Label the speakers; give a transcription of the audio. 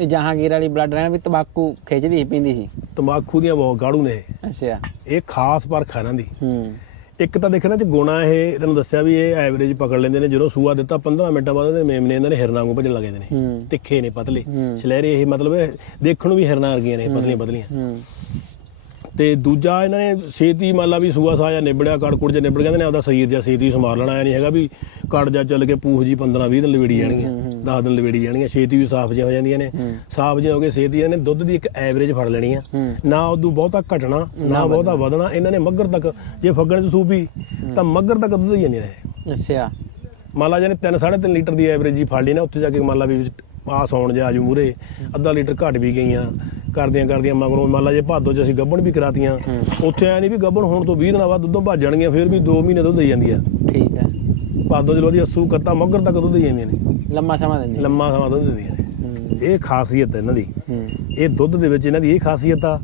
Speaker 1: ਇਹ ਜਹਾਂਗੀਰ ਵਾਲੀ blood line ਵੀ ਤਬਾਕੂ ਖਿੱਚਦੀ ਸੀ ਪੀਂਦੀ ਸੀ।
Speaker 2: ਤੰਬਾਕੂ ਦੀਆਂ ਬਹੁਤ ਗਾੜੂ ਨੇ। ਇਹ।
Speaker 1: ਅੱਛਾ।
Speaker 2: ਇਹ ਖਾਸ ਪਰਖ ਇਹਨਾਂ ਦੀ।
Speaker 1: ਹੂੰ।
Speaker 2: ਇੱਕ ਤਾਂ ਦੇਖਣਾ ਚ ਗੁਣਾ ਇਹ ਤੈਨੂੰ ਦੱਸਿਆ ਵੀ ਇਹ ਐਵਰੇਜ ਪਕੜ ਲੈਂਦੇ ਨੇ ਜਦੋਂ ਸੂਆ ਦਿੱਤਾ 15 ਮਿੰਟਾਂ ਬਾਅਦ ਇਹਦੇ ਮੇਮਨੇ ਇਹਨਾਂ ਨੇ ਹਿਰਨਾਂ ਵਾਂਗੂ ਭੱਜਣ ਲੱਗ ਜਾਂਦੇ ਨੇ।
Speaker 1: ਹੂੰ।
Speaker 2: ਤਿੱਖੇ ਨੇ ਪਤਲੇ।
Speaker 1: ਹੂੰ।
Speaker 2: ਸ਼ਲਹਿਰੇ ਇਹ ਮਤਲਬ ਇਹ ਦੇਖਣ ਨੂੰ ਵੀ ਹਿਰਨਾਂ ਵਰਗੀਆਂ ਨੇ ਪਤਲੀਆਂ ਪਤਲੀਆਂ
Speaker 1: ਹੂੰ।
Speaker 2: ਤੇ ਦੂਜਾ ਇਹਨਾਂ ਨੇ ਛੇਤੀ ਮੰਨ ਲਾ ਵੀ ਸੂਆ ਸਾਇਆ ਨਿਬੜਿਆ ਕੜਕੁੜ ਜੇ ਨਿਬੜ ਕਹਿੰਦੇ ਨੇ ਆਪਦਾ ਸਰੀਰ ਜਾਂ ਛੇਤੀ ਸੰਭਾਲ ਲੈਣਾ ਐ ਨਹੀਂ ਹੈਗਾ ਵੀ ਕੜ ਜਾ ਚੱਲ ਕੇ ਪੂਖ ਜੀ 15 20 ਦਿਨ ਲਵੇੜੀ ਜਾਣਗੀਆਂ 10 ਦਿਨ ਲਵੇੜੀ ਜਾਣਗੀਆਂ ਛੇਤੀ ਵੀ ਸਾਫ਼ ਜਿਹੀਆਂ ਹੋ ਜਾਂਦੀਆਂ ਨੇ ਸਾਫ਼ ਜਿਹੀਆਂ ਹੋ ਕੇ ਛੇਤੀ ਇਹਨੇ ਦੁੱਧ ਦੀ ਇੱਕ ਐਵਰੇਜ ਫੜ ਲੈਣੀ ਆ। ਨਾ ਉਦੋਂ ਬਹੁਤਾ ਘਟਣਾ ਨਾ ਬਹੁਤਾ ਵਧਣਾ। ਇਹਨਾਂ ਨੇ ਮੱਗਰ ਤੱਕ ਜੇ ਫੱਗਣ ਚ ਸੂਪੀ ਤਾਂ ਮੱਗਰ ਤੱਕ ਦੁੱਧ ਹੀ ਜਾਂਦੀਆਂ ਨੇ
Speaker 1: ਅੱਛਾ।
Speaker 2: ਮੰਨ ਲਾ ਜਿਹਨੇ 3 3.5 ਲੀਟਰ ਦੀ ਐਵਰੇਜ ਹੀ ਫੜ ਲਈ ਨਾ ਉੱਥੇ ਜਾ ਕੇ ਮੰਨ ਲਾ ਵੀ ਆ ਸੌਣ ਜਾ ਆਜੂ ਮੂਰੇ ਅੱਧਾ ਲੀਟਰ ਘਟ ਵੀ ਗਈਆਂ ਕਰਦੀਆਂ ਕਰਦੀਆਂ ਮਗਰੋਂ ਮੰਨ ਲਾ ਜੇ ਭਾਦੋ ਚ ਅਸੀਂ ਗੱਬਣ ਵੀ ਕਰਾਤੀਆਂ ਉੱਥੇ ਐ ਨਹੀਂ ਵੀ ਗੱਬਣ ਹੋਣ ਤੋਂ 20 ਦਿਨਾਂ ਬਾਅਦ ਦੁੱਧੋਂ ਭੱਜ ਜਾਣਗੀਆਂ ਫਿਰ ਵੀ 2 ਮਹੀਨੇ ਦੁੱਧ ਦੇਈ ਜਾਂਦੀ ਆ
Speaker 1: ਠੀਕ ਹੈ।
Speaker 2: ਭਾਦੋ ਚ ਵਧੀਆ ਸੂ ਕੱਤਾ ਮੱਗਰ ਤੱਕ ਦੁੱਧ ਦੇਈ ਜਾਂਦੀਆਂ ਨੇ।
Speaker 1: ਲੰਮਾ ਸਮਾਂ ਦਿੰਦੀ
Speaker 2: ਲੰਮਾ ਸਮਾਂ ਦੁੱਧ ਦਿੰਦੀਆਂ ਨੇ। ਇਹ ਖਾਸੀਅਤ ਹੈ ਇਹਨਾਂ ਦੀ। ਇਹ ਦੁੱਧ ਦੇ ਵਿੱਚ ਇਹਨਾਂ ਦੀ ਇਹ ਖਾਸੀਅਤ ਆ।